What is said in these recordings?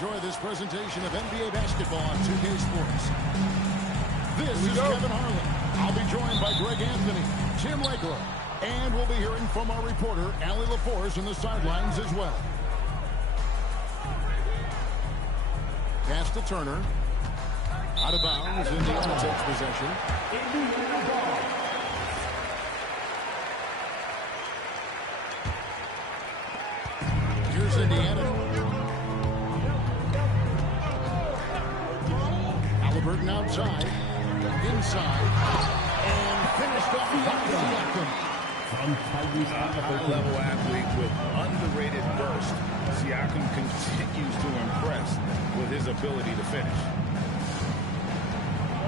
Enjoy this presentation of NBA basketball on 2K Sports. This is Kevin Harlan. I'll be joined by Greg Anthony, Tim Legler, and we'll be hearing from our reporter, Allie LaForce, in the sidelines as well. Pass to Turner. Out of bounds. Indiana takes possession. Here's Indiana. Halliburton outside. Inside. And finished off by Siakam. High-level athlete with underrated burst. Siakam continues to impress with his ability to finish.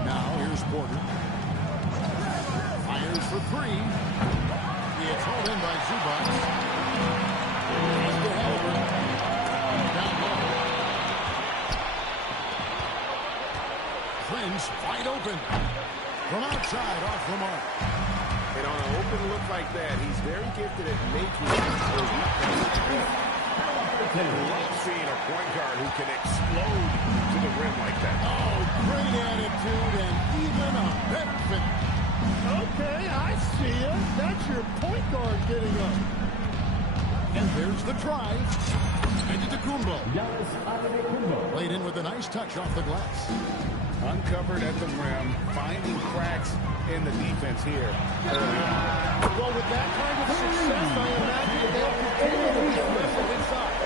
Now here's Porter. Fires for three. It's hauled in by Zubac. Pass to Halliburton. Down low. Prince wide open. From outside, off the mark. And on an open look like that, he's very gifted at making it. I love seeing a point guard who can explode to the rim like that. Oh, great attitude and even a better finish. Okay, I see it. That's your point guard getting up. And there's the drive. Antetokounmpo. Played in with a nice touch off the glass. Uncovered at the rim, finding cracks in the defense here. Well, with that kind of success, I imagine they'll continue to be aggressive inside.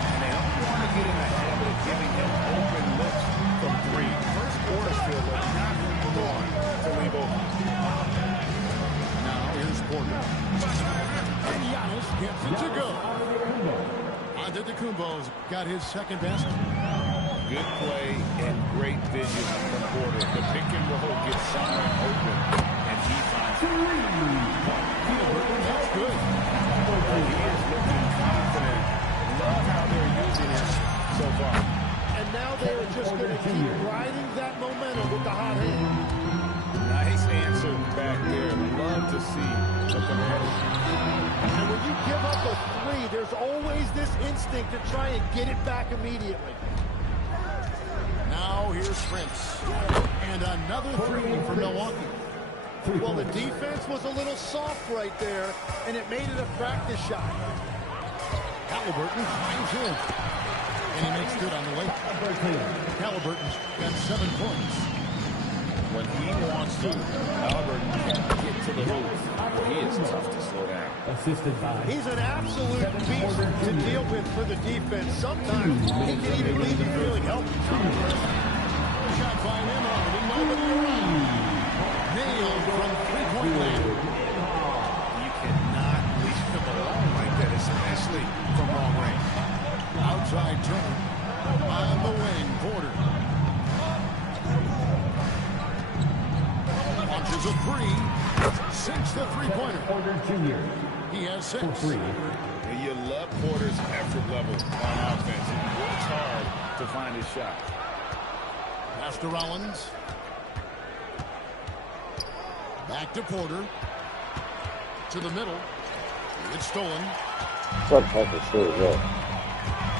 And they don't want to get in the habit of giving him open looks from three. First quarter still looks not going to leave open. Now here's Porter. And Giannis gets it to go. Antetokounmpo's got his second basket. Good play and great vision from Porter. The pick and roll gets someone open, and he finds it. That's good. He is looking confident. Love how they're using him so far. And now they're just going to keep riding that momentum with the hot hand. Nice answer back there. Love to see the competitor. And when you give up a three, there's always this instinct to try and get it back immediately. Now here's Prince. And another three for Milwaukee. Well, the defense was a little soft right there, and it made it a practice shot. Halliburton finds in. And he makes good on the way. Halliburton's got 7 points. When he wants to, Halliburton can get to the hoop. He is tough to slow down. He's an absolute beast to deal with for the defense. Sometimes he can even leave him feeling helpless. Shot by him with nobody around. Nailed from three-point land. You cannot leave him alone like that, especially from long range. Outside Turner. On the wing, Porter. Launches a three. Sinks the three-pointer. He has 6. And you love Porter's effort level on offense. He works hard to find his shot. Pass to Rollins. Back to Porter. To the middle. It's stolen. What type of shit is that?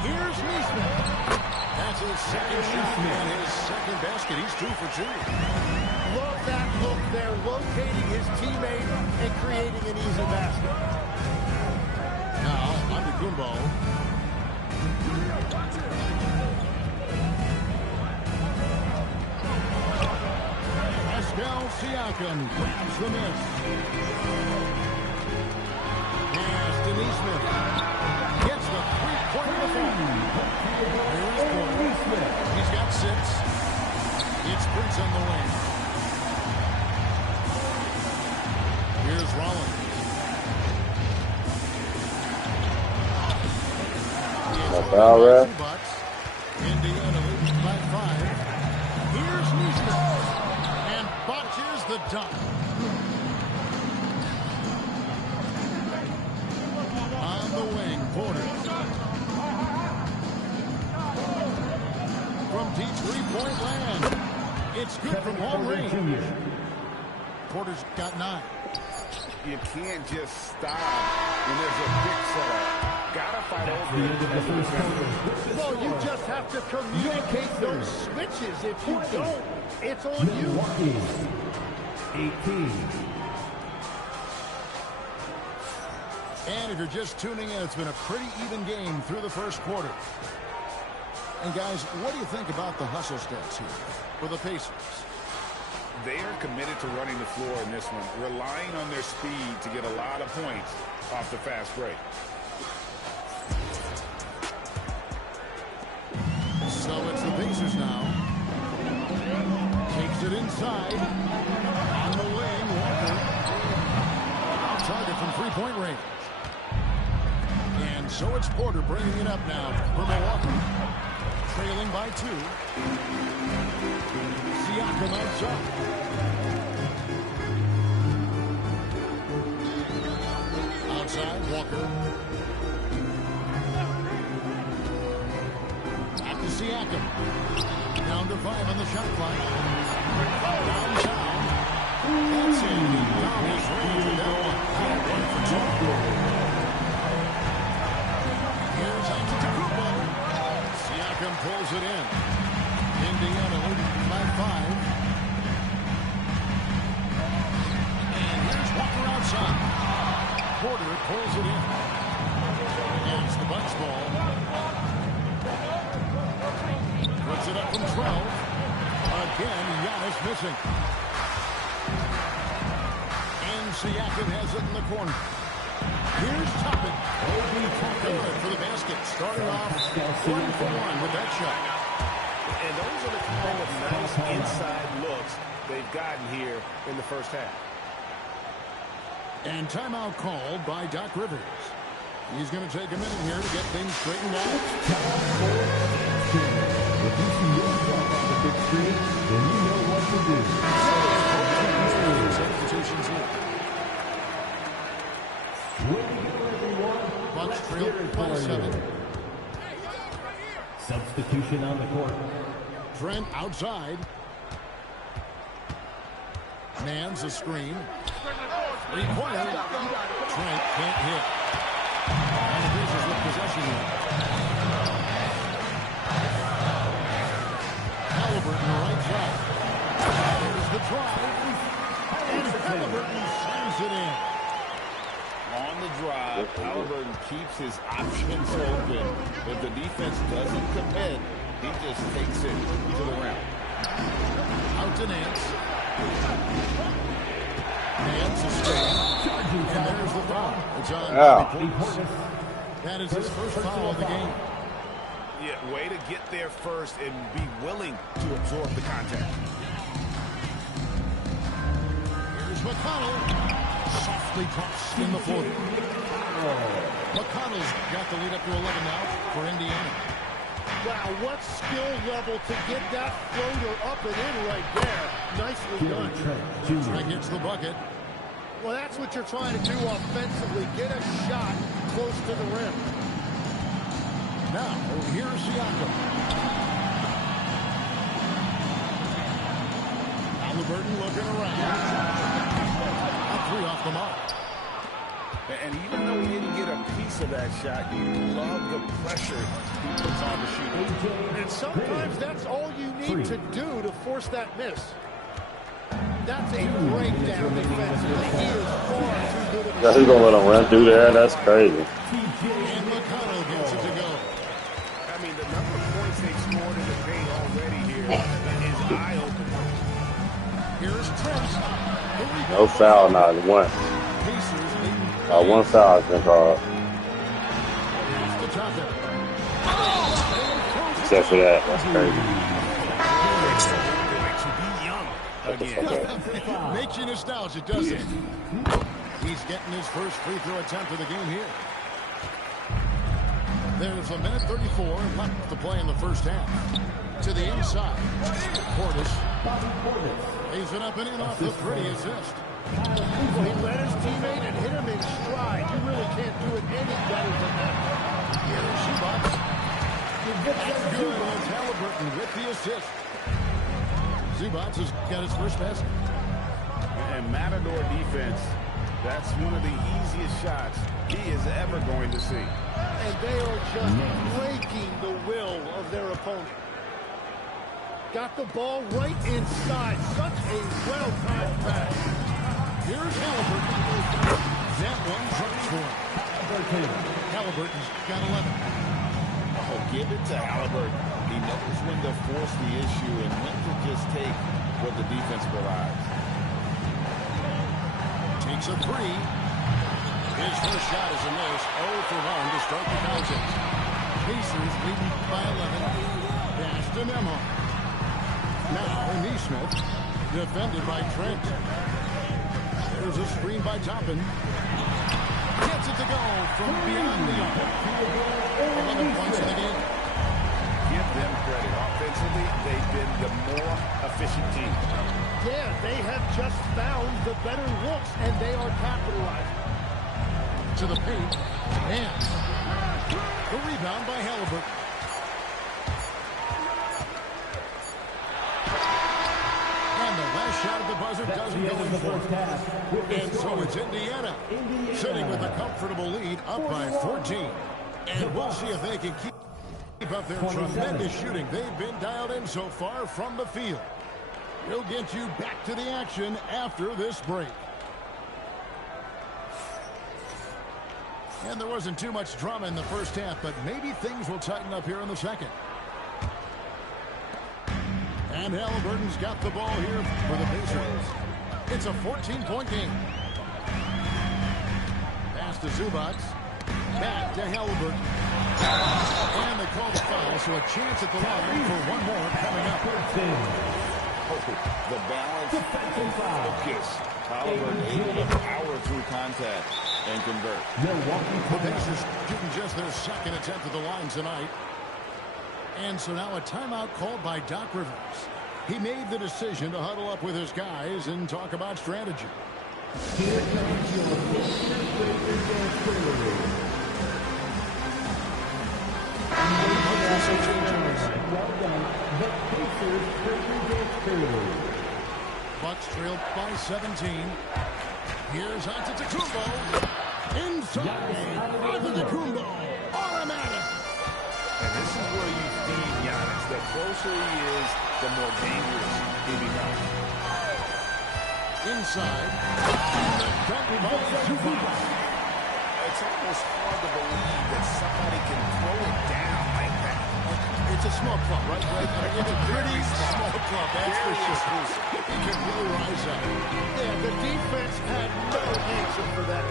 Here's Neesmith. That's his second shot and his second basket. He's 2 for 2. Love that look there, locating his teammate and creating an easy basket. Now, Antetokounmpo. Pascal Siakam grabs the miss. Pass to Neesmith. Gets the three-pointer to fall. Here's Porter. He's got 6. It's Prince on the wing. Here's Rollins. Foul, ref. Indiana leads by 5. Here's Neesmith. And botches the dunk. On the wing, Porter. From deep three-point land. It's good from long range. Porter's got 9. You can't just stop when there's a big setup. Gotta fight over it. Well, you just have to communicate those switches. If you don't, it's on you. 18. And if you're just tuning in, it's been a pretty even game through the first quarter. And guys, what do you think about the hustle stats here for the Pacers? They are committed to running the floor in this one, relying on their speed to get a lot of points off the fast break. So it's the Pacers now. Takes it inside. On the wing, Walker. Out target from three-point range. And so it's Porter bringing it up now for Milwaukee. Trailing by 2. Siakam outside. Outside, Walker. Back to Siakam. Down to 5 on the shot clock. Downtown. That's in. Down his range with that one. 1 for 2. Here's Antetokounmpo. Siakam pulls it in. Indiana leading by 5. And here's Walker outside. Porter pulls it in. It's the bunch ball. Puts it up from 12. Again, Giannis missing. And Siakam has it in the corner. Here's Toppin. Good for the basket. Starting off 1 for 1 with that shot. And those are the kind of nice inside looks they've gotten here in the first half. And timeout called by Doc Rivers. He's going to take a minute here to get things straightened out. If you see yourself on the big screen, then you know what to do. Substitutions here. Bucks trail by 7. Substitution on the court. Trent outside. Man's a screen. 3-pointer. Trent can't hit. And the Pacers with possession here. Halliburton right side. There's the drive. And Halliburton slams it in. On the drive, Halliburton keeps his options open. If the defense doesn't commit, he just takes it to the rim. Out to Nance. Nance is straight. And there's the foul. It's on Bobby Portis. That is his first foul of the game. Yeah, way to get there first and be willing to absorb the contact. Here's McConnell. Softly drops in the 40. McConnell's got the lead up to 11 now for Indiana. Wow, what skill level to get that floater up and in right there. Nicely done. Trent gets the bucket. Well, that's what you're trying to do offensively. Get a shot close to the rim. Now, here's Siakam. Halliburton looking around. A 3 off the mark. And even though he didn't get a piece of that shot, you love the pressure he puts on the shooter. And sometimes that's all you need to do to force that miss. That's a breakdown defensively. He is far too good at He's going to let him run through there? That's crazy. And McConnell gets it to go. I mean, the number of points they've scored in the paint already here is eye-opening. Here's Trent. No foul, not one. One foul has been called. Except for that. That's crazy. Again. Makes you nostalgic, doesn't it? He's getting his first free throw attempt of the game here. There's a minute 34 left to play in the first half. To the inside. Portis. Lays it up and in off the pretty assist. He led his teammate and hit him in stride. You really can't do it any better than that. Here's Zubac. That's good. It's Halliburton with the assist. Zubac has got his first basket. And Matador defense, That's one of the easiest shots he is ever going to see. And they are just breaking the will of their opponent. Got the ball right inside. Such a well-timed pass. Here's Halliburton. That one drops for him. Halliburton's got 11. Oh, give it to Halliburton. He knows when to force the issue and when to just take what the defense provides. Takes a three. His first shot is a miss. 0 for 1 to start the contest. Pacers leading by 11. Pass to Nembhard. Now Neesmith, defended by Trent. There's a screen by Toppin. Gets it to go from beyond the arc. 11 points in the game. Give them credit. Offensively, they've been the more efficient team. Yeah, they have just found the better looks, and they are capitalizing. To the paint. And the rebound by Halliburton. And the last shot of the buzzer doesn't go in for it. And so it's Indiana sitting with a comfortable lead up by 14. And we'll see if they can keep up their tremendous shooting. They've been dialed in so far from the field. We'll get you back to the action after this break. And there wasn't too much drama in the first half, but maybe things will tighten up here in the second. And Halliburton's got the ball here for the Pacers. It's a 14-point game. Pass to Zubac. Back to Halliburton. And they call the foul, so a chance at the line for one more coming up. The balance and focus. Halliburton able to power through contact and convert. The Pacers shooting just their second attempt at the line tonight. And so now a timeout called by Doc Rivers. He made the decision to huddle up with his guys and talk about strategy. Here comes your well done. The Pacers Bucks trailed by 17. Here's Antetokounmpo. Inside. Antetokounmpo. Automatic. And this is where you feed Giannis. The closer he is, the more dangerous he becomes. Inside. Dunk by Zubac. It's almost hard to believe that somebody can throw it down like that. It's a small club, right, Greg? It's a pretty small club, that's for sure. He can really rise up. Yeah, the defense had no answer for that.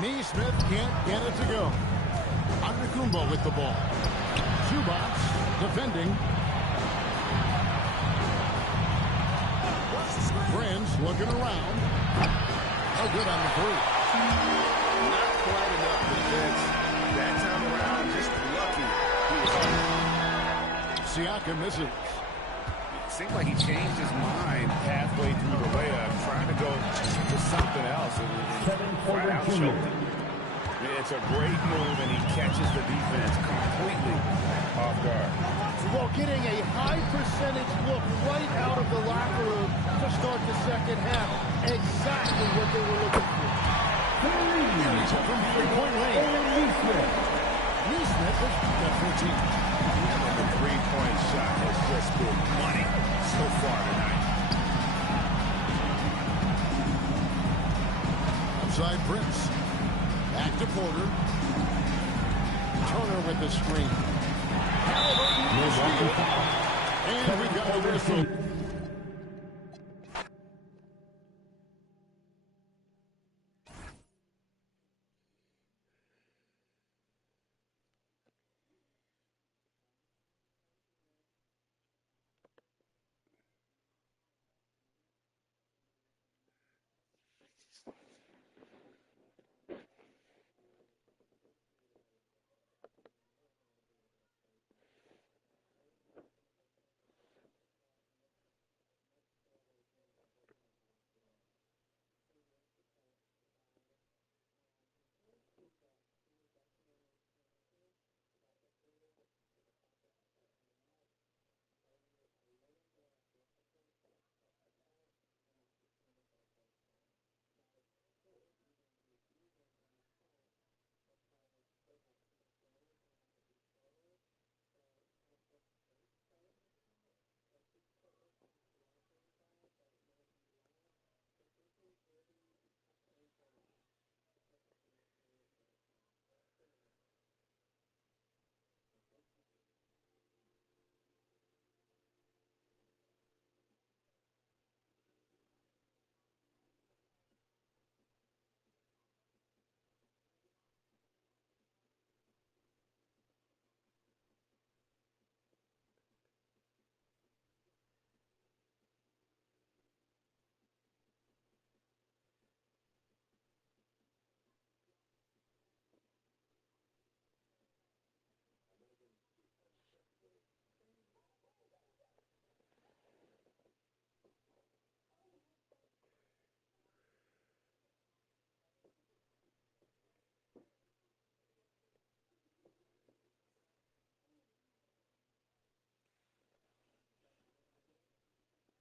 Neesmith can't get it to go. Antetokounmpo with the ball. Zubac defending. Friends looking around. Oh, good on the three. Not quite enough defense. That time around, just lucky. Siakam misses. It seemed like he changed his mind halfway through the layup, trying to go to something else. And flat out choked it. It's a great move, and he catches the defense completely off guard. Well, getting a high percentage look right out of the locker room to start the second half. Exactly what they were looking for. He's up from three-point range. Neesmith has got 14. The three-point shot has just been money so far tonight. Outside Prince. Back to Porter. Turner with the screen. And we got a whistle.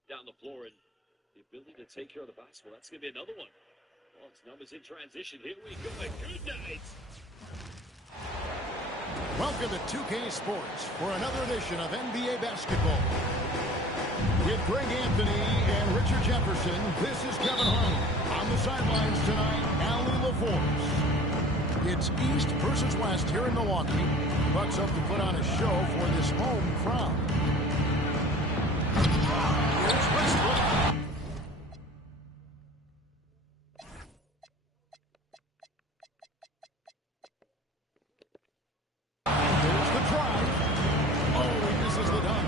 down the floor, and the ability to take care of the basketball. That's going to be another one. Well, it's numbers in transition. Here we go, and good night. Welcome to 2K Sports for another edition of NBA basketball. With Greg Anthony and Richard Jefferson, this is Kevin Harlan. On the sidelines tonight, Allie LaForce. It's East versus West here in Milwaukee. Bucks hope to put on a show for this home crowd. Here's Westbrook. There's the drive. Oh, he misses the dunk.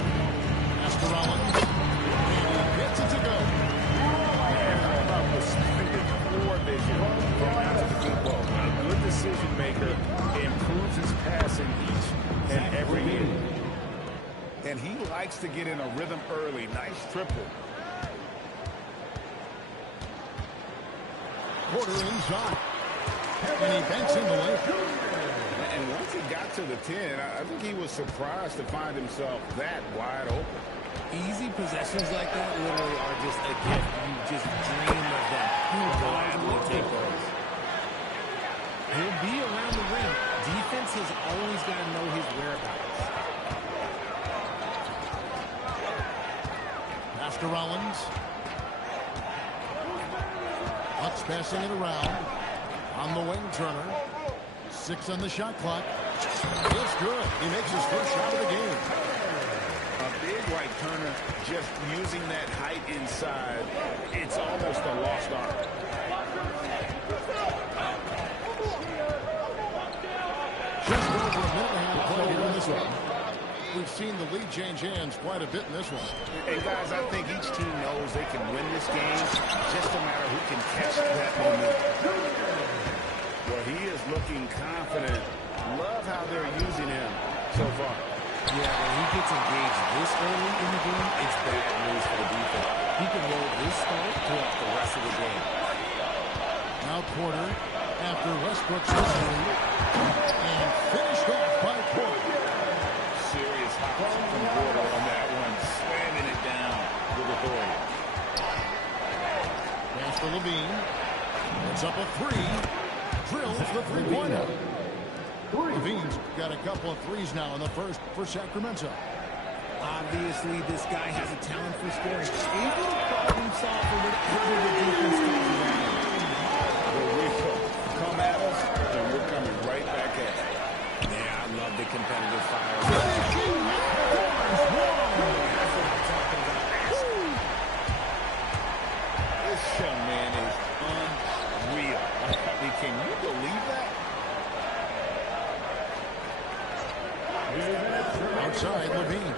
Master Rollins. And he gets it to go. How about the splendid floor vision from Antetokounmpo? A good decision maker, improves his passing each and every year. And he likes to get in a rhythm early. Nice triple. Porter inside. And he banks in the lane. And once he got to the 10, I think he was surprised to find himself that wide open. Easy possessions like that literally are just a gift. You just dream of them. You will gladly take those. He'll be around the rim. Defense has always got to know his whereabouts. Master Rollins. Bucks passing it around. On the wing, Turner. 6 on the shot clock. It's good. He makes his first shot of the game. A big like Turner just using that height inside, it's almost a lost art. Just over a minute and a half play here in this one. We've seen the lead change hands quite a bit in this one. And guys, I think each team knows they can win this game. Just a matter who can catch that momentum. Well, he is looking confident. Love how they're using him so far. Yeah, when he gets engaged this early in the game, it's bad news for the defense. He can roll this start throughout the rest of the game. Now Porter, after Westbrook's injury, and finished off by Porter. Serious hops from Porter on that one, slamming it down with authority. Pass to Levine. It's up a 3. Drills the three-pointer. Levine's got a couple of threes now in the first for Sacramento. Obviously, this guy has a talent for scoring. Able to problem solve for whatever the defense comes around. Well, we come at us, and we're coming right back at it. Yeah, I love the competitive fire. This young man is unreal. I mean, can you believe that? Outside, Levine.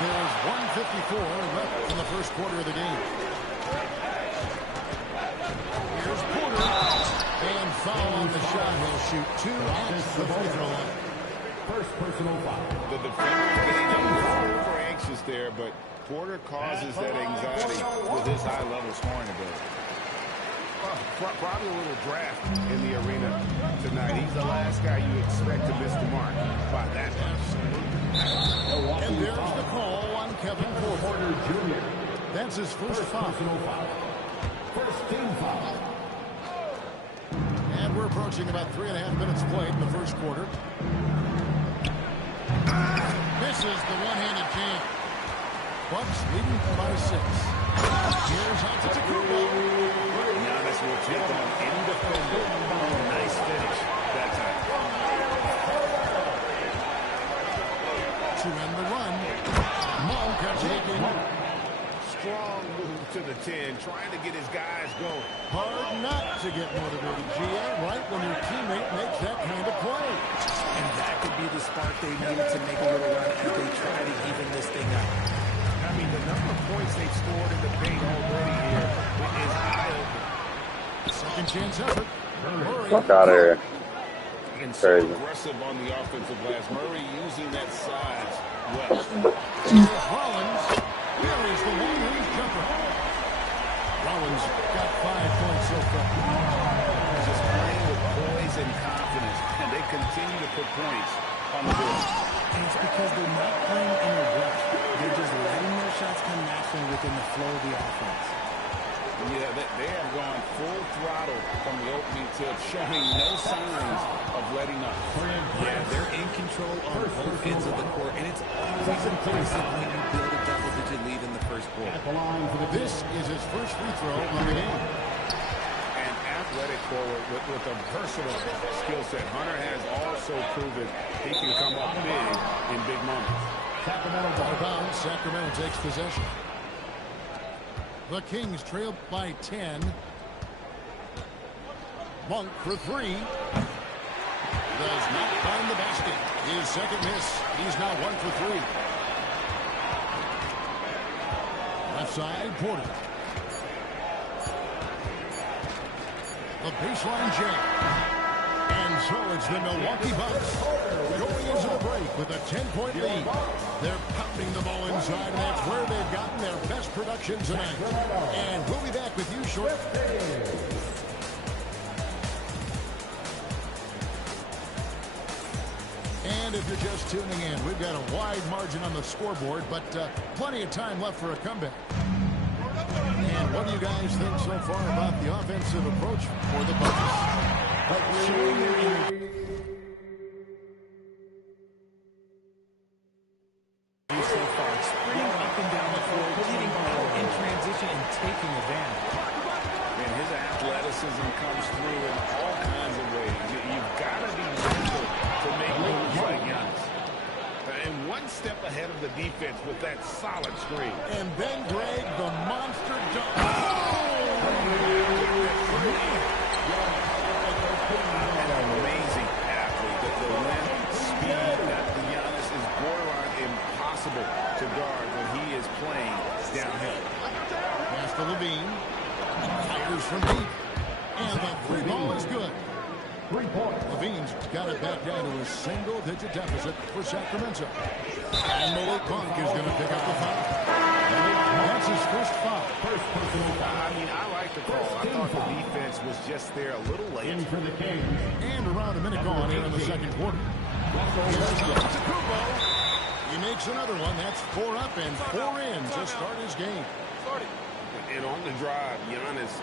There's 1:54 left in the first quarter of the game. Here's Porter. And foul on the shot. He'll shoot 2 at the free throw line. First personal foul. The defender getting a little over anxious there, but Porter causes that anxiety with his high-level scoring ability. Probably a little draft in the arena tonight. He's the last guy you expect to miss the mark by that much. And there's the call on Kevin Porter. Jr. That's his first foul. Personal foul. First team foul. And we're approaching about 3.5 minutes played in the first quarter. Misses the one-handed jam. Bucks leading by 6. Here's Antetokounmpo. Giannis will take on any defender. Nice finish that time. To end the run. Monk taking. Strong move to the 10, trying to get his guys going. Hard not to get motivated, GA, right when your teammate makes that kind of play. And that could be the spark they needed to make a little run as they try to even this thing up. I mean, the number of points they've scored in the paint already here is eye-opening. Second chance effort. Murray. Fuck out of here. And so Crazy. aggressive on the offensive glass. Murray using that size well. Rollins buries the long-range jumper. Rollins got 5 points so far. Just playing with poise and confidence, and they continue to put points on the board. And it's because they're not playing in a rush. They're just letting their shots come naturally within the flow of the offense. Yeah, they have gone full throttle from the opening tip, showing no signs of letting up. Yeah, they're in control on both ends of the court, and it's always impressive when you build a double-digit lead in the first quarter. This is his first free throw of the game. An athletic forward with a versatile skill set. Hunter has also proven he can come up big in big moments. Sacramento ball bounce. Sacramento takes possession. The Kings trail by 10. Monk for three. Does not find the basket. His second miss. He's now 1 for 3. Left side, Porter. The baseline jam. And so it's the Milwaukee Bucks going into the break with a 10-point lead. They're pounding the ball inside, and that's where they've gotten their best production tonight. And we'll be back with you shortly. And if you're just tuning in, we've got a wide margin on the scoreboard, but plenty of time left for a comeback. And what do you guys think so far about the offensive approach for the Bucks? Showing their energy so far, sprinting up and down the floor, getting out in transition and taking advantage. And his athleticism comes through in all kinds of ways. You've got to be mental to make moves like Giannis. And one step ahead of the defense with that solid screen. And then, Greg, the monster dunk. An amazing athlete. The length, speed, Giannis is borderline impossible to guard when he is playing downhill. Pass to Levine. Fires from deep. And the free ball is good. 3 points. Levine's got it back down to a single-digit deficit for Sacramento. And Malik Monk is going to pick up the foul. That's his first foul. First personal foul. I mean, I like the call. I thought the defense was just there a little late. In for the Kings. And around a minute gone here in the second quarter. He makes another one. That's 4 up and 4 in to start his game. And on the drive, Giannis,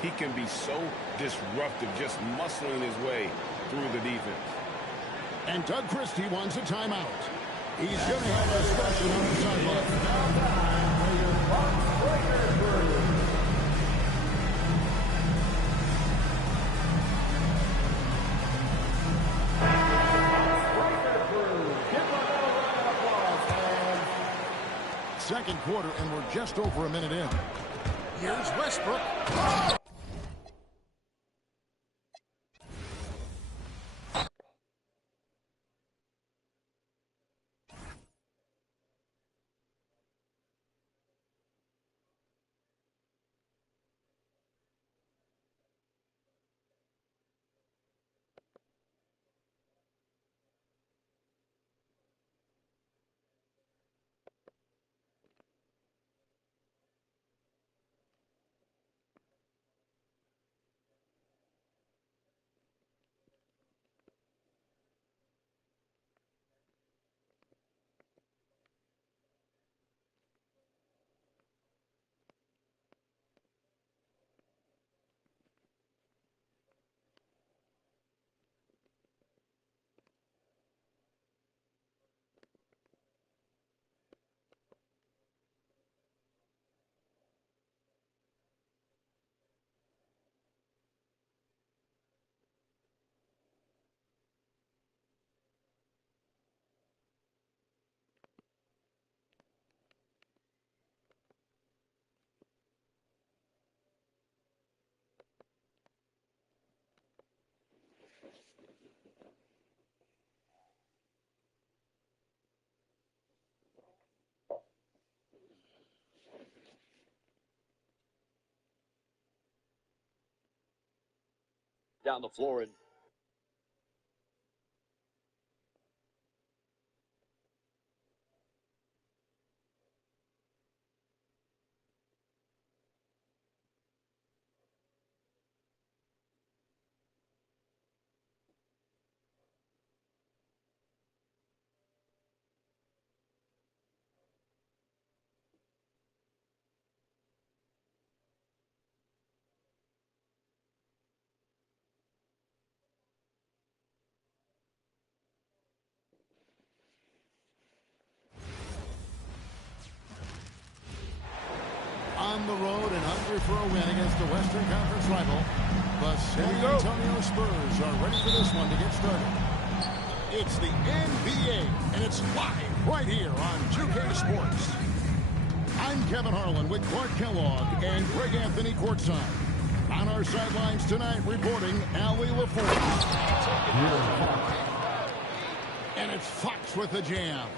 he can be so disruptive, just muscling his way through the defense. And Doug Christie wants a timeout. He's going to have a discussion on the sideline. Second quarter, and we're just over a minute in. Here's Westbrook. Down the floor and for a win against the Western Conference rival. The San Antonio Spurs are ready for this one to get started. It's the NBA, and it's live right here on 2K Sports. I'm Kevin Harlan with Clark Kellogg and Greg Anthony courtside. On our sidelines tonight, reporting Allie LaForce. And it's Fox with the jam.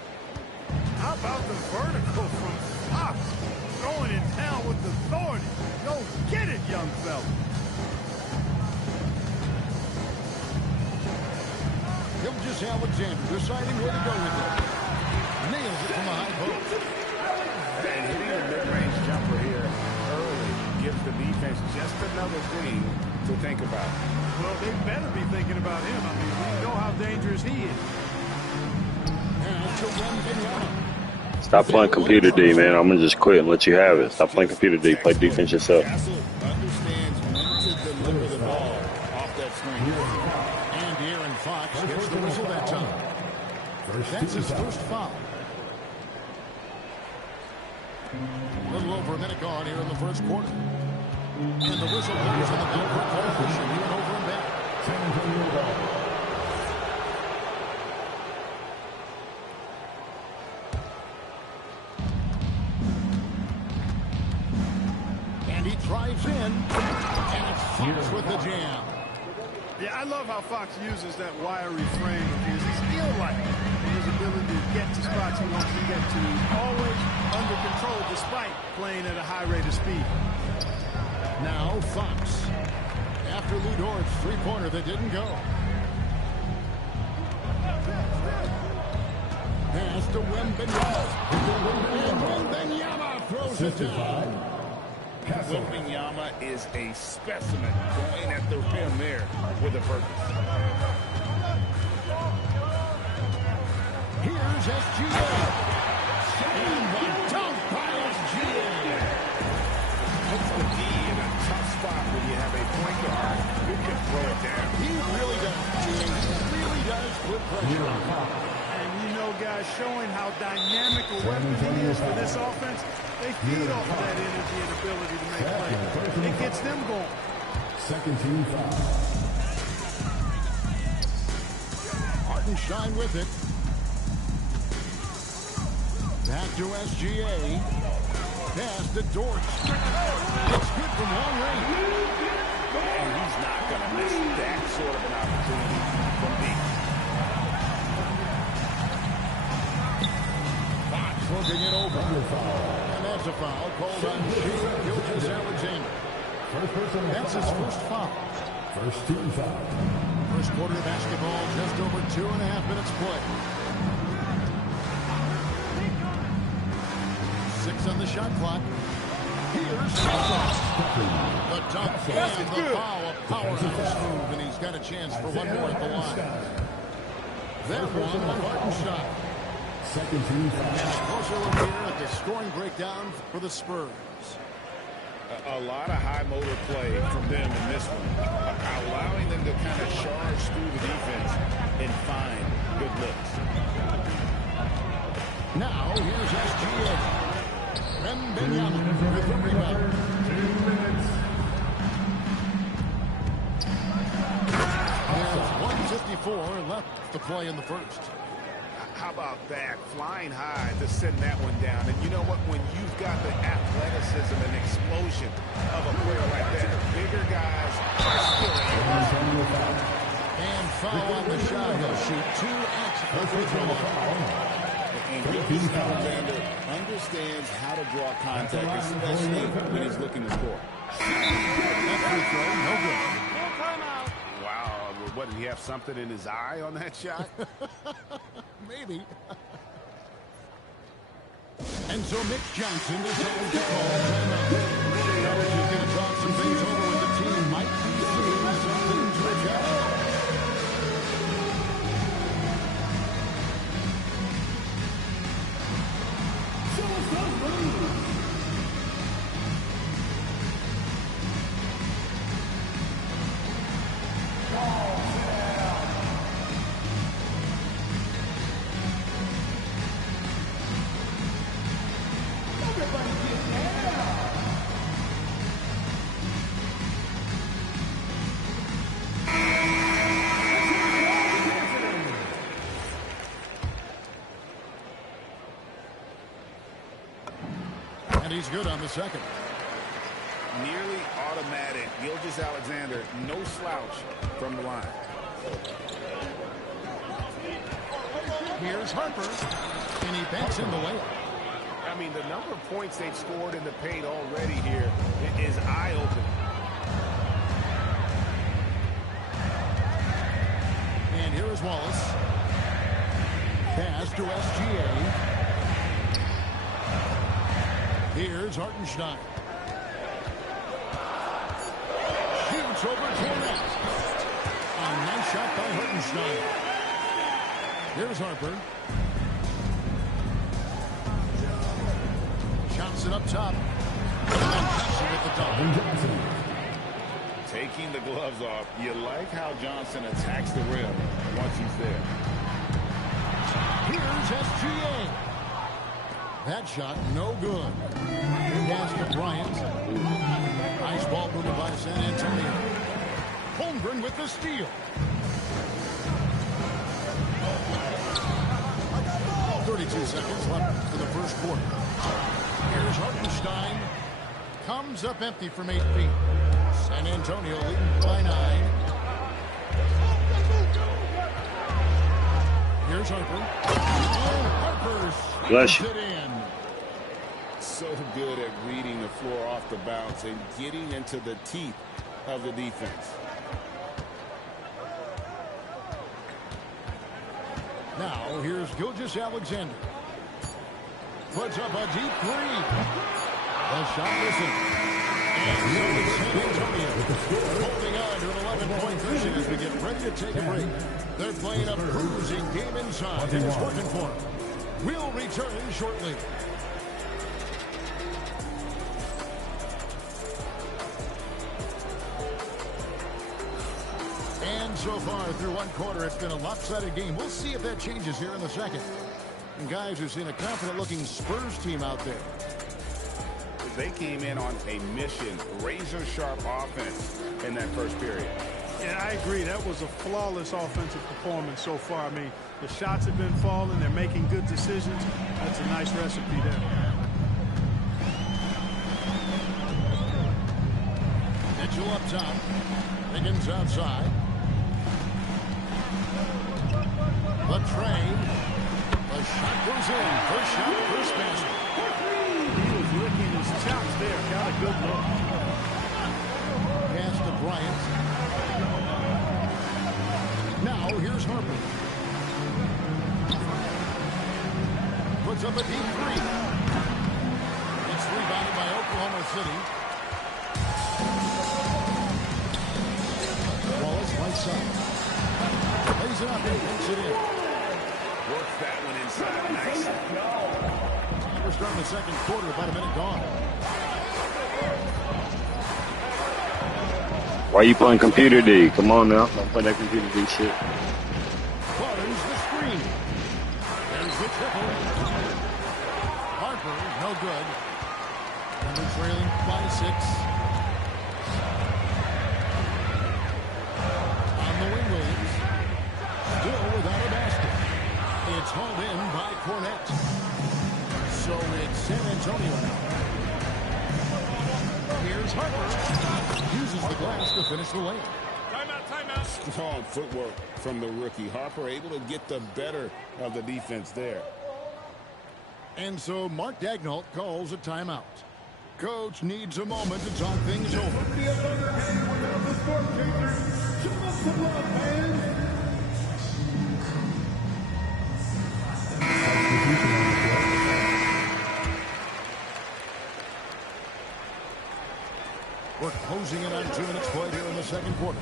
How about the vertical from Fox? Going in town with authority. Go get it, young fella. Gilgeous Alexander deciding where to go with it. Nails it from a high post. And hitting a mid-range jumper here early gives the defense just another thing to think about. Well, they better be thinking about him. I mean, we know how dangerous he is. And to Wembanyama. Stop playing computer D, man. I'm gonna just quit and let you have it. Stop playing computer D. Play defense yourself. Castle understands when to deliver the ball off that screen. And De'Aaron Fox gets the whistle that time. That's his first foul. A little over a minute gone here in the first quarter. And the whistle blows on the backcourt coefficient. He went over and back. And he drives in. And it's Fox with the jam. Yeah, I love how Fox uses that wiry frame of his. He's skill-like in his ability to get to spots he wants to get to. He's always under control despite playing at a high rate of speed. Now Fox. After Lou Dort's three-pointer that didn't go. Pass to Wembanyama. And Wembanyama throws it down. Wembanyama is a specimen going at the rim there with a purpose. Here's SGA. And the dunk by SGA. Puts the D in a tough spot when you have a point guard who can throw it down. He really does. He really does put pressure on. And you know, guys, showing how dynamic a weapon he is for this offense, they feed off of that energy and ability to make plays. It gets them going. Second team foul. Hartenstein with it. Back to SGA. Pass to Dort. It's good from long range. And he's not going to miss that sort of an opportunity from deep. Fox looking it over. And that's a foul called on Gilgeous Alexander. That's his first foul. First team foul. First quarter of basketball, just over 2.5 minutes play. 6 on the shot clock. Here's the dunk and the foul. A powerhouse move, and he's got a chance for one more at the line. That one, the Hartenstein. Second team foul. And a closer look here at the scoring breakdown for the Spurs. A lot of high motor play from them in this one, allowing them to kind of charge through the defense and find good looks. Now here's SGA. Wembanyama with the rebound. 2 minutes. There's 1:54 left to play in the first. How about that? Flying high to send that one down. And you know what? When you've got the athleticism and explosion of a player like that, bigger guys are still able. And foul on the shot. He'll shoot 2 at the free throw line. And Gilgeous Alexander understands how to draw contact, especially when he's looking to score. That free throw, no good. Wow. What, did he have something in his eye on that shot? Maybe. And so Mitch Johnson decides to call timeout. Coach is going to talk some things over with the team. Might be seeing some things adjust. good on the second. Nearly automatic. Gilgeous-Alexander, no slouch from the line. Here's Harper, and he banks in the layup. I mean, the number of points they've scored in the paint already here is eye-opening. And here is Wallace. Pass to SGA. Here's Hartenstein. Shoots over Cornette. A nice shot by Hartenstein. Here's Harper. Shots it up top. With the double. Taking the gloves off. You like how Johnson attacks the rim once he's there. Here's SGA. That shot, no good. Pass to Bryant. Nice ball movement by San Antonio. Holmgren with the steal. 32 seconds left for the first quarter. Here's Hartenstein. Comes up empty from 8 feet. San Antonio leading by 9. Here's Harper. And Harper slams it in. So good at reading the floor off the bounce and getting into the teeth of the defense. Now, here's Gilgeous-Alexander. Puts up a deep three. The shot missing. And so it's San Antonio holding on to an 11-point cushion as we get ready to take a break. They're playing a cruising game inside, and it's working for them. We'll return shortly. And so far through one quarter, it's been a lopsided game. We'll see if that changes here in the second. And guys, we've seen a confident-looking Spurs team out there. They came in on a mission, razor-sharp offense in that first period. Yeah, I agree. That was a flawless offensive performance so far. I mean, the shots have been falling. They're making good decisions. That's a nice recipe there. Mitchell up top. Higgins outside. The trade. The shot goes in. First shot, first basket. He was licking his chops there. Got a good look. Pass to Bryant. Now here's Harper. Puts up a deep three. It's rebounded by Oklahoma City. Wallace right side. Lays it up and puts it in. Works that one inside. Nice. We're starting the second quarter, about a minute gone. Why are you playing computer D? Come on now. Don't play that computer D shit. There's the screen. There's the triple. Harper, no good. And they're trailing by 6. On the wing, Williams. Still without a basket. It's hauled in by Cornette. So it's San Antonio now. Here's Harper. Uses the glass to finish the layup. Timeout. Strong footwork from the rookie. Harper able to get the better of the defense there. And so Mark Daigneault calls a timeout. Coach needs a moment to talk things over. We're closing in on 2 minutes played here in the second quarter.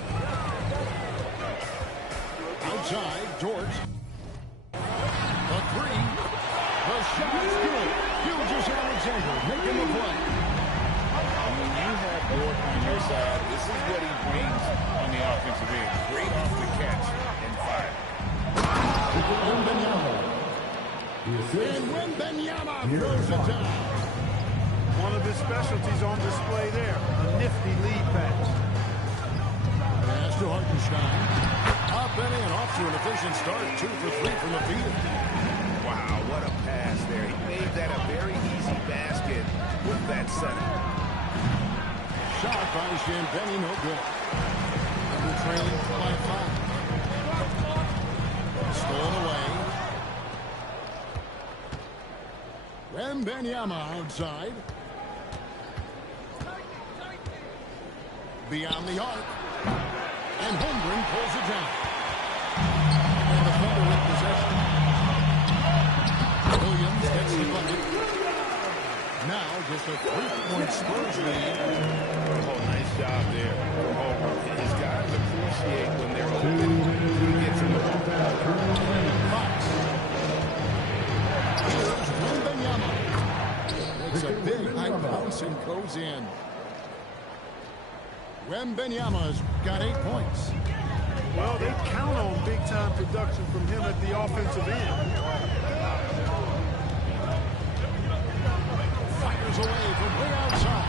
Outside, Dort. The three. The shot is good. Gilgeous-Alexander making the play. When you have Dort on your side, this is what he brings on the offensive end. Great off the catch and fire. And Wembanyama throws it down. One of his specialties on display there. A nifty lead pass. Pass to Hartenstein. Up and in, off to an efficient start. 2 for 3 from the field. Wow, what a pass there. He made that a very easy basket with that setup. Shot by Champagne, no good. Under trailing by 5. Stolen away. Wembanyama outside. Beyond the arc. And Holmgren pulls it down. And the Thunder with possession. Williams gets the bucket. Now just a 3-point Spurs lead. Oh, nice job there. Oh, his guys appreciate when they're open. He gets in the ball. Fox. Here's Wembanyama. It's a big high bounce and goes in. Wembanyama's got 8 points. Well, they count on big-time production from him at the offensive end. Fires away from way outside.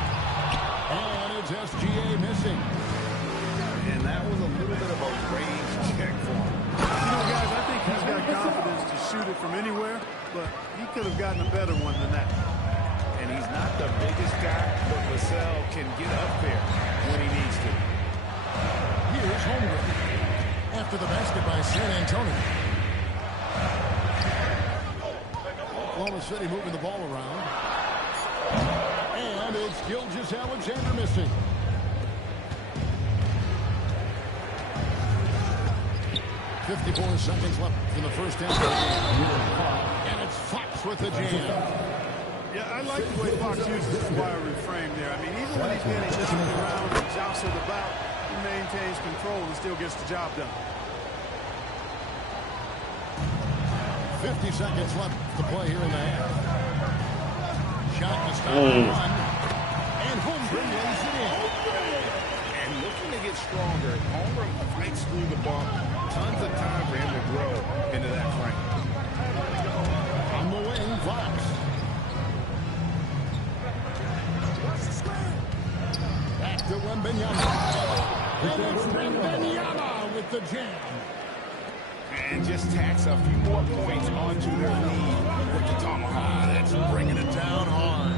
And it's SGA missing. And that was a little bit of a range check for him. You know, guys, I think he's got confidence to shoot it from anywhere, but he could have gotten a better one than that. And he's not the biggest guy, but Vassell can get up there when he needs to. Here's Holmgren. After the basket by San Antonio. Oklahoma City moving the ball around. And it's Gilgeous-Alexander missing. .54 seconds left in the first half of the game. And it's Fox with the jam. Yeah, I like the way Fox uses his wire reframe there. I mean, even when he's getting knocked around and jostled about, he maintains control and still gets the job done. 50 seconds left to play here in the half. Shot to stop the run. And Holmgren lays it in. And looking to get stronger, Holmgren fights through the bump. Tons of time for him to grow into that frame. On the wing, Fox. Back to Wembanyama. And it's Wembanyama with the jam. And just tacks a few more points onto their lead with the tomahawk. That's bringing it down hard.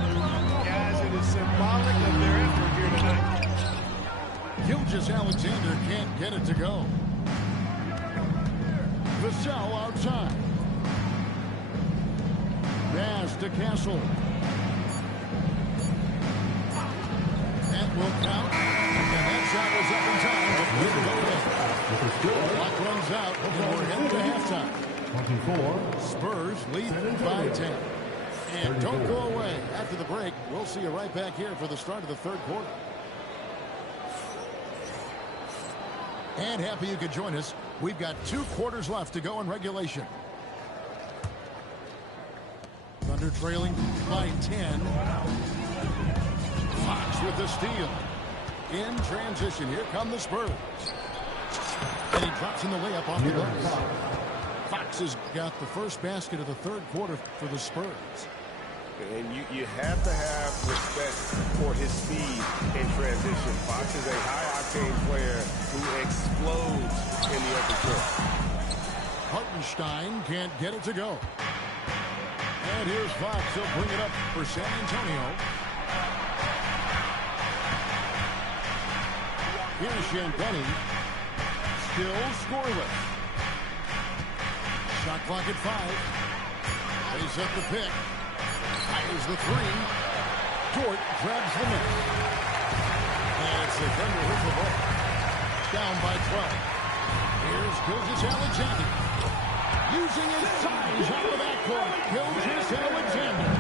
Guys, it is symbolic of their effort here tonight. Gilgeous-Alexander can't get it to go. Vassell outside. Pass to Castle. That will count. And that shot was up in time. But didn't go in. Clock runs out. And we're headed to halftime. 24. Spurs lead by 10. And don't go away. After the break, we'll see you right back here for the start of the third quarter. And happy you could join us. We've got 2 quarters left to go in regulation. Thunder trailing by 10. Fox with the steal. In transition, here come the Spurs. And he drops in the layup off the glass. Fox has got the first basket of the third quarter for the Spurs. And you have to have respect for his speed in transition. Fox is a high-octane player who explodes in the open court. Hartenstein can't get it to go. And here's Fox. He'll bring it up for San Antonio. Here's Champagne. Still scoreless. Shot clock at 5. They set the pick. Fires the 3. Dort grabs the miss. And it's the Thunder with the ball. Down by 12. Here's Gilgeous-Alexander. Using his size out of the backcourt. Gilgeous-Alexander.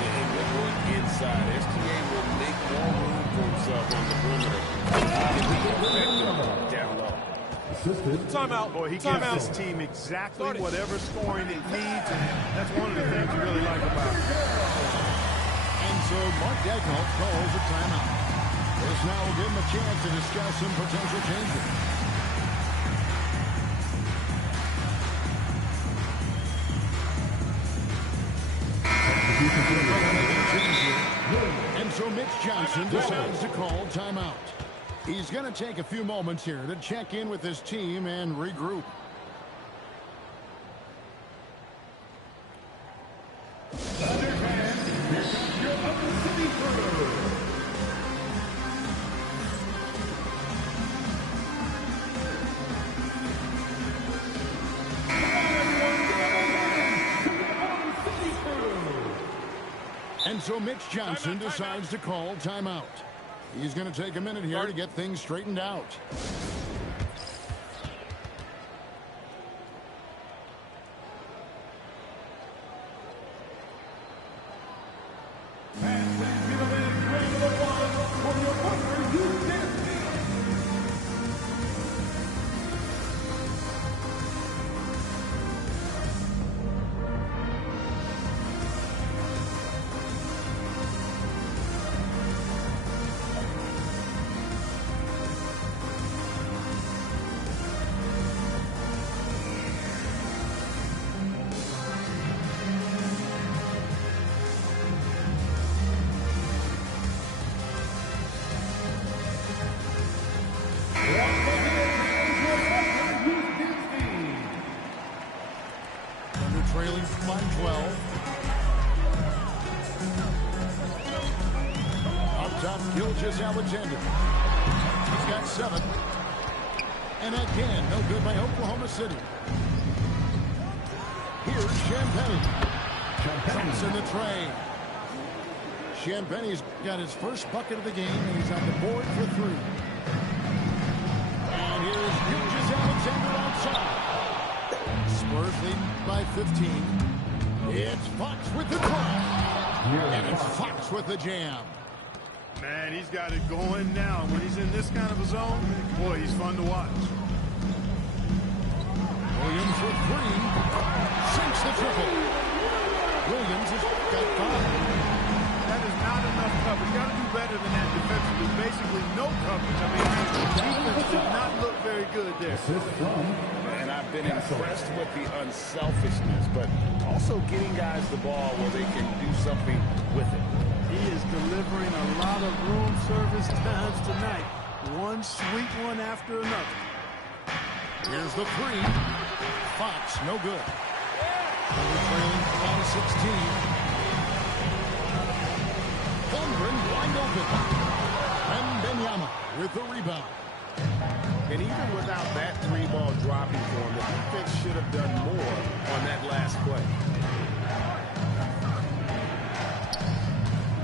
And going inside, SGA will make more room for himself on the perimeter. Down low. Timeout. Boy, he gives this team exactly whatever scoring it needs, and that's one of the things you really like about it. And so Mark Daigneault calls a timeout. This now will give him a chance to discuss some potential changes. And so Mitch Johnson decides to call timeout. He's going to take a few moments here to check in with his team and regroup. And so Mitch Johnson decides to call timeout. He's going to take a minute here to get things straightened out. Trailing by 12. Up top, Gilgeous Alexander. He's got 7. And again, no good by Oklahoma City. Here's Champagnie. Comes in the tray. Champagnie's got his first bucket of the game, and he's on the board for 3. And here's Gilgeous Alexander outside. Spurs lead by 15. It's Fox with the drive. And it's Fox with the jam. Man, he's got it going now. When he's in this kind of a zone, boy, he's fun to watch. Williams with 3. Sinks the triple. Williams has got 5. That is not enough coverage. Got to do better than that defensively. Basically, no coverage. I mean, the defense did not look very good there. And I've been impressed with the unselfishness, but also getting guys the ball where they can do something with it. He is delivering a lot of room service times tonight. One sweet one after another. Here's the 3. Fox, no good. We're trailing by 16. Thundering wide open. And Benyama with the rebound. And even without that 3-ball dropping for him, the defense should have done more on that last play.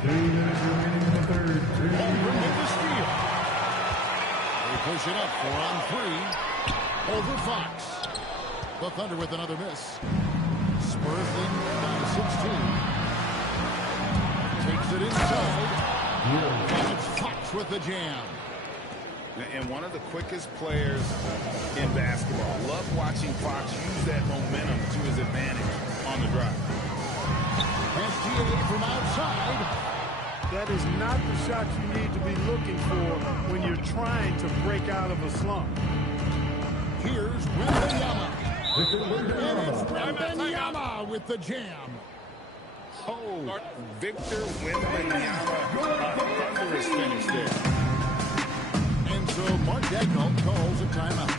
3 minutes remaining in the third. Holmgren with the steal. They push it up 4 on 3. Over Fox. The Thunder with another miss. Spurs lead by 16. Takes it inside. And it's Fox with the jam. And one of the quickest players in basketball. Love watching Fox use that momentum to his advantage on the drive. SGA from outside. That is not the shot you need to be looking for when you're trying to break out of a slump. Here's Wembanyama. And it's Wembanyama with the jam. Oh, Victor Wembanyama, a thunderous finish there. And so Mark Dagnall calls a timeout.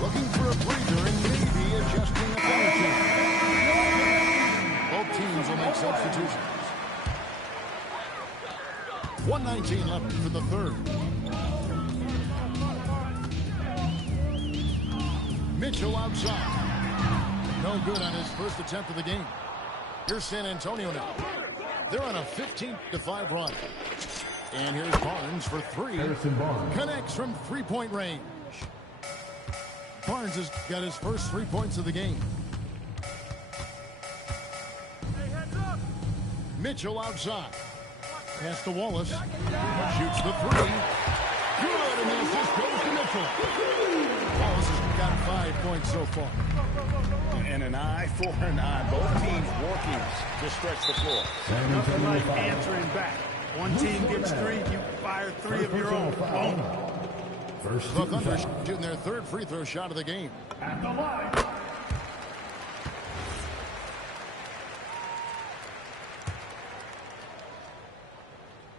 Looking for a breather and maybe adjusting a penalty. Both teams will make substitutions. 1:19 left for the third. Mitchell outside. No good on his first attempt of the game. Here's San Antonio now. They're on a 15-5 run. And here's Barnes for 3. Connects from 3-point range. Barnes has got his first 3 points of the game. Mitchell outside. Pass to Wallace. Shoots the 3. Good, and the assist goes to Mitchell. Wallace has got 5 points so far. And an eye for an eye. Both teams working to stretch the floor. Nothing like answering back. One team gets 3, you fire 3 of your own. Boom. The Thunder shooting their third free throw shot of the game. At the line.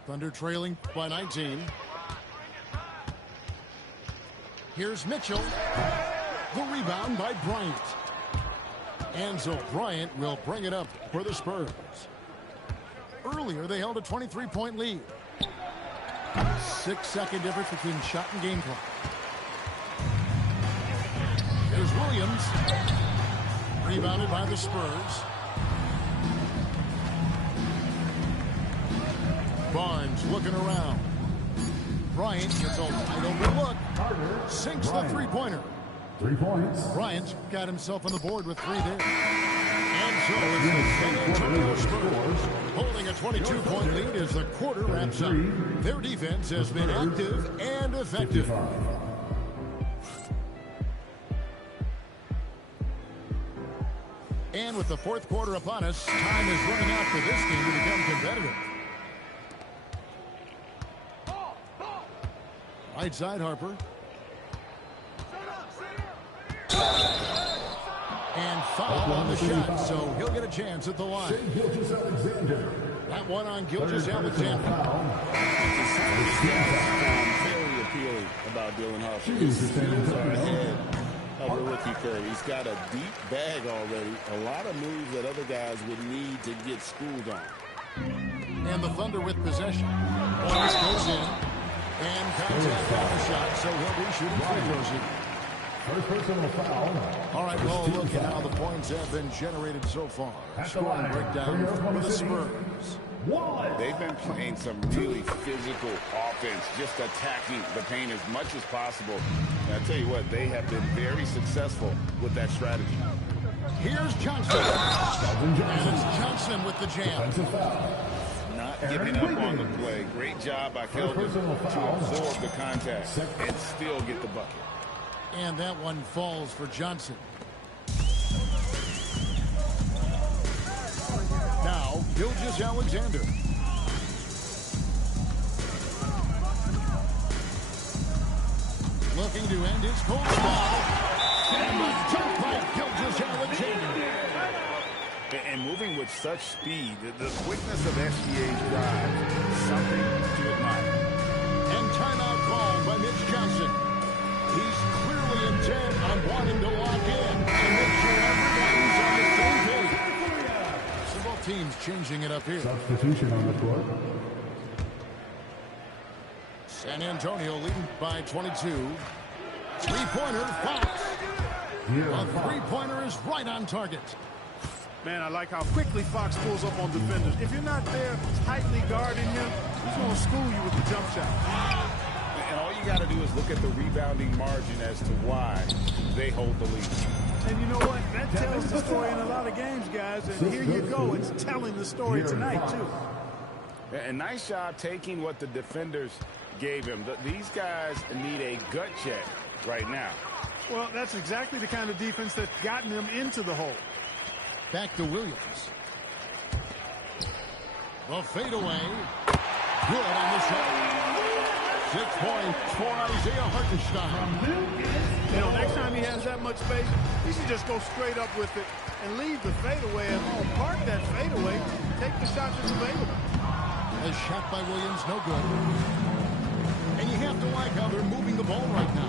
Thunder trailing by 19. Here's Mitchell. The rebound by Bryant. And so Bryant will bring it up for the Spurs. Earlier, they held a 23-point lead. 6-second difference between shot and game clock. Here's Williams. Rebounded by the Spurs. Barnes looking around. Bryant gets a wide open look. Sinks the three-pointer. 3 points. Bryant got himself on the board with 3 there. And so it's the San Antonio Spurs holding a 22-point lead as the quarter wraps up. Their defense has been active and effective. And with the fourth quarter upon us, time is running out for this game to become competitive. Right side, Harper. And foul on the shot, so he'll get a chance at the line. That one on Gilgeous-Alexander. Very appealing about Dylan Harper. His skills are ahead of a rookie curve. He's got a deep bag already. A lot of moves that other guys would need to get schooled on. And the Thunder with possession. Barnes goes in. And contact on the shot, so he'll be shooting free throws here. First personal foul. All right, well, look at how the points have been generated so far. Scoring breakdown for the Spurs. They've been playing some really physical offense, just attacking the paint as much as possible. And I tell you what, they have been very successful with that strategy. Here's Johnson. And it's Johnson with the jam. Not giving up on the play. Great job by Keldon to absorb the contact and still get the bucket. And that one falls for Johnson. Now, Gilgeous-Alexander. Looking to end his cold spell. And the jump by Gilgeous-Alexander. And moving with such speed, the quickness of SGA's drive, something to admire. And timeout called by Mitch Johnson. He's clearly intent on wanting to lock in and make sure everybody's on the same page. So both teams changing it up here. Substitution on the court. San Antonio leading by 22. Three-pointer, Fox. A three-pointer is right on target. Man, I like how quickly Fox pulls up on defenders. If you're not there tightly guarding him, he's going to school you with the jump shot. And all you got to do is look at the rebounding margin as to why they hold the lead. And you know what? That tells the story in a lot of games, guys. And here you go. It's telling the story tonight, too. And nice job taking what the defenders gave him. These guys need a gut check right now. Well, that's exactly the kind of defense that's gotten them into the hole. Back to Williams. The fadeaway. Good on the shot. 6 points for Isaiah Hartenstein. You know, next time he has that much space, he should just go straight up with it and leave the fadeaway at home. Park that fadeaway. Take the shot that's available. A shot by Williams, no good. And you have to like how they're moving the ball right now.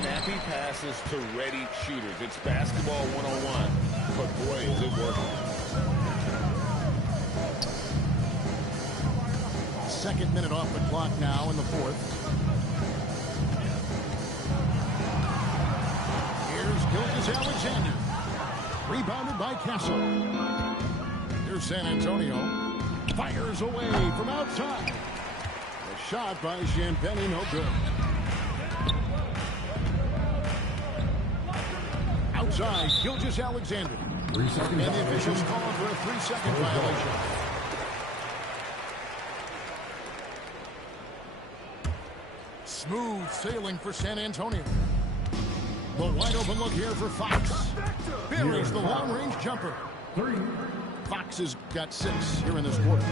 Snappy passes to ready shooters. It's basketball 101. But boy, is it working. Second minute off the clock now in the fourth. Here's Gilgeous-Alexander. Rebounded by Castle. Here's San Antonio. Fires away from outside. A shot by Champagnie, no good. Outside, Gilgeous-Alexander. And the officials call for a 3-second violation. Smooth sailing for San Antonio. The wide open look here for Fox. Buries the long-range jumper. Fox has got 6 here in this quarter.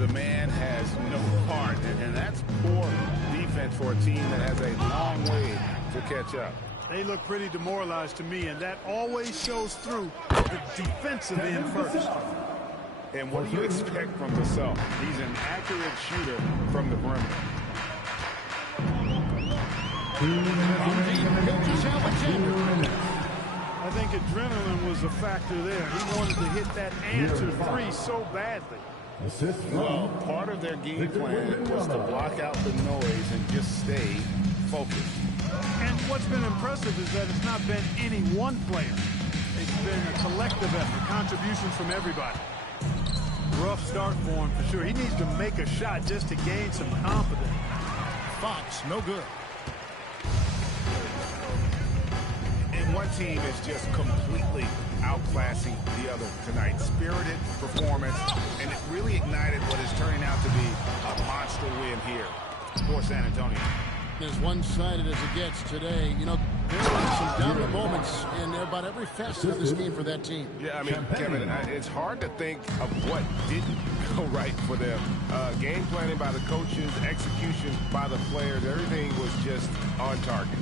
The man has no heart, and that's poor defense for a team that has a long way to catch up. They look pretty demoralized to me, and that always shows through the defensive end first. And what do you expect from Gasol? He's an accurate shooter from the perimeter. I think adrenaline was a factor there. He wanted to hit that answer 3 so badly. Well, part of their game plan was to block out the noise and just stay focused. And what's been impressive is that it's not been any one player. It's been a collective effort, contributions from everybody. Rough start for him for sure. He needs to make a shot just to gain some confidence. Fox, no good. And one team is just completely outclassing the other tonight. Spirited performance, and it really ignited what is turning out to be a monster win here for San Antonio. As one-sided as it gets today, you know, there were some dominant moments in about every facet of this game for that team. Yeah, I mean, Kevin, it's hard to think of what didn't go right for them. Game planning by the coaches, execution by the players, everything was just on target.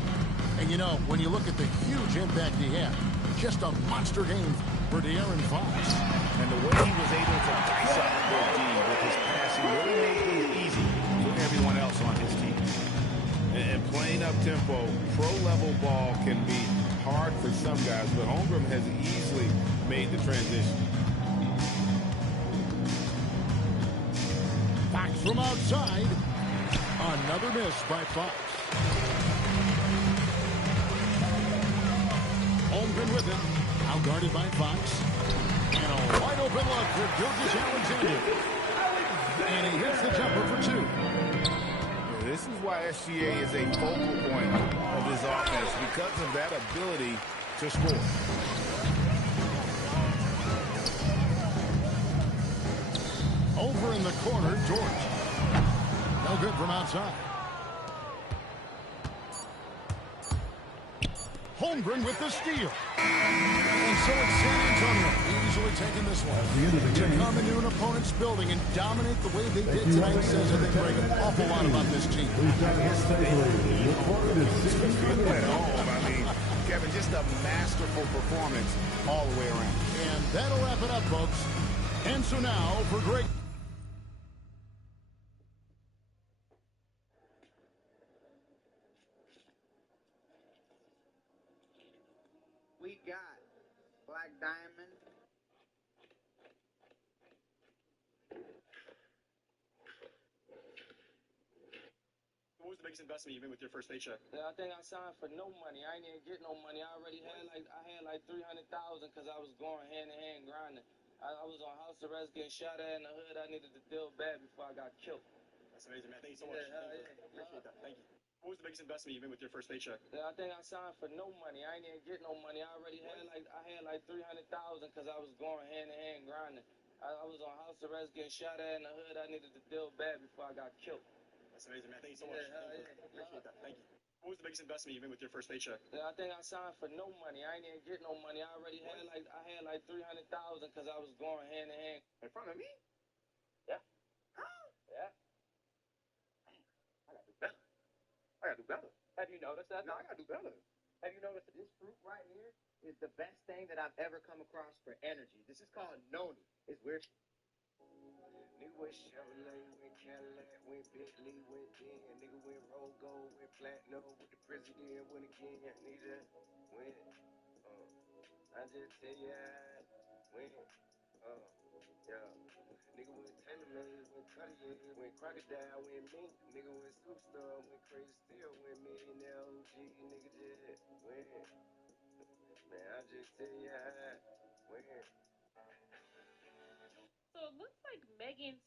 And, you know, when you look at the huge impact he had, just a monster game for De'Aaron Fox. And the way he was able to dice up their D with his passing really made things easy for everyone else on his team. And playing up-tempo, pro-level ball can be hard for some guys, but Holmgren has easily made the transition. Fox from outside. Another miss by Fox. Holmgren with it. Outguarded by Fox. And a wide open look for Gilgeous Alexander. And he hits the jumper for two. This is why SGA is a focal point of this offense, because of that ability to score. Over in the corner, George. No good from outside. Holmgren with the steal. And so it's San Antonio easily taking this one. To come into an opponent's building and dominate the way they did tonight says, I think, Greg, an awful lot about this team. At home, I mean, Kevin, just a masterful performance all the way around. And that'll wrap it up, folks. And so now for Greg. We got Black Diamond. What was the biggest investment you've made with your first paycheck? I think I signed for no money. I ain't even get no money. I already had like 300,000 because I was going hand in hand grinding. I was on house arrest, getting shot at in the hood. I needed to deal bad before I got killed. That's amazing, man. Thank you so much. Appreciate that. Thank you. What was the biggest investment you've made with your first paycheck? I think I signed for no money. I ain't even get no money. I already had like 300,000 because I was going hand in hand grinding. I was on house arrest, getting shot at in the hood. I needed to deal bad before I got killed. That's amazing, man. Thank you so much. Appreciate that. Thank you. What was the biggest investment you've made with your first paycheck? I think I signed for no money. I ain't even get no money. I already had like 300,000 because I was going hand in hand. In front of me? Yeah. Yeah. I gotta do better. Have you noticed that? No, I gotta do better. Have you noticed that This fruit right here is the best thing that I've ever come across for energy. This is called Noni. It's weird. Nigga went Chevrolet, went Cadillac, went Bentley, went in. Nigga went Roll Gold, went Platinum with the president, went again. Nigga went. I just tell ya, went. Yeah. Nigga went TaylorMade, went Cartier, went Crocodile, went Mink. Nigga went Superstar, went Crazy Steel, went Millionaire OG. Nigga just went. Man, I just tell ya, went. So it looks like Megan's